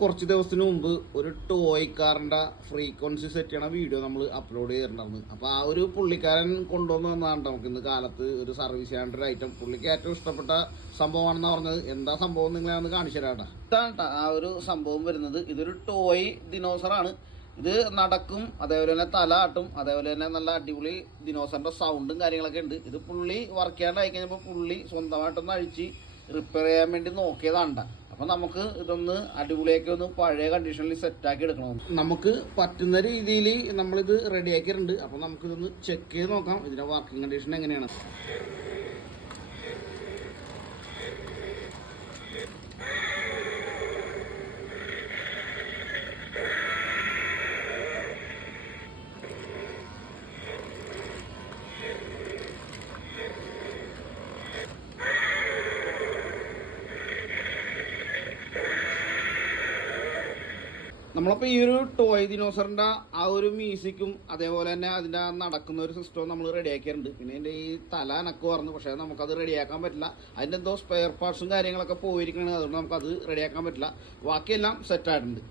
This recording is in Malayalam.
കുറച്ച് ദിവസത്തിന് മുമ്പ് ഒരു ടോയ് കാറിൻ്റെ ഫ്രീക്വൻസി സെറ്റ് ചെയ്യണ വീഡിയോ നമ്മൾ അപ്ലോഡ് ചെയ്തിട്ടുണ്ടായിരുന്നു. അപ്പോൾ ആ ഒരു പുള്ളിക്കാരൻ കൊണ്ടുവന്ന് വന്നതാണ് നമുക്ക് ഇന്ന് കാലത്ത് ഒരു സർവീസ് ചെയ്യേണ്ട ഒരു ഐറ്റം. പുള്ളിക്ക് ഏറ്റവും ഇഷ്ടപ്പെട്ട സംഭവമാണെന്ന് പറഞ്ഞത്. എന്താ സംഭവം നിങ്ങളെ ഒന്ന് കാണിച്ചു തരാം. ഇതാണ് ആ ഒരു സംഭവം വരുന്നത്. ഇതൊരു ടോയ് ദിനോസറാണ്. ഇത് നടക്കും, അതേപോലെ തന്നെ തല ആട്ടും, അതേപോലെ തന്നെ നല്ല അടിപൊളി ദിനോസറിൻ്റെ സൗണ്ടും കാര്യങ്ങളൊക്കെ ഉണ്ട്. ഇത് പുള്ളി വർക്ക് ചെയ്യാണ്ടായി കഴിഞ്ഞപ്പോൾ പുള്ളി സ്വന്തമായിട്ടൊന്ന് അഴിച്ച് റിപ്പയർ ചെയ്യാൻ വേണ്ടി നോക്കിയതാണ്. അപ്പം നമുക്ക് ഇതൊന്ന് അടിപൊളിയാക്കി ഒന്ന് പഴയ കണ്ടീഷനിൽ സെറ്റാക്കി എടുക്കണം. നമുക്ക് പറ്റുന്ന രീതിയിൽ നമ്മളിത് റെഡിയാക്കിയിട്ടുണ്ട്. അപ്പം നമുക്കിതൊന്ന് ചെക്ക് ചെയ്ത് നോക്കാം ഇതിൻ്റെ വർക്കിംഗ് കണ്ടീഷൻ എങ്ങനെയാണ്. നമ്മളപ്പോൾ ഈ ഒരു ടോയ് ദിനോസറിൻ്റെ ആ ഒരു മ്യൂസിക്കും അതേപോലെ തന്നെ അതിൻ്റെ നടക്കുന്ന ഒരു സിസ്റ്റവും നമ്മൾ റെഡിയാക്കിയിട്ടുണ്ട്. പിന്നെ എൻ്റെ ഈ തല അനക്ക് പറഞ്ഞു, പക്ഷേ നമുക്കത് റെഡിയാക്കാൻ പറ്റില്ല. അതിൻ്റെ എന്തോ സ്പെയർ പാർട്സും കാര്യങ്ങളൊക്കെ പോയിരിക്കുകയാണ്. അതുകൊണ്ട് നമുക്കത് റെഡിയാക്കാൻ പറ്റില്ല. ബാക്കിയെല്ലാം സെറ്റായിട്ടുണ്ട്.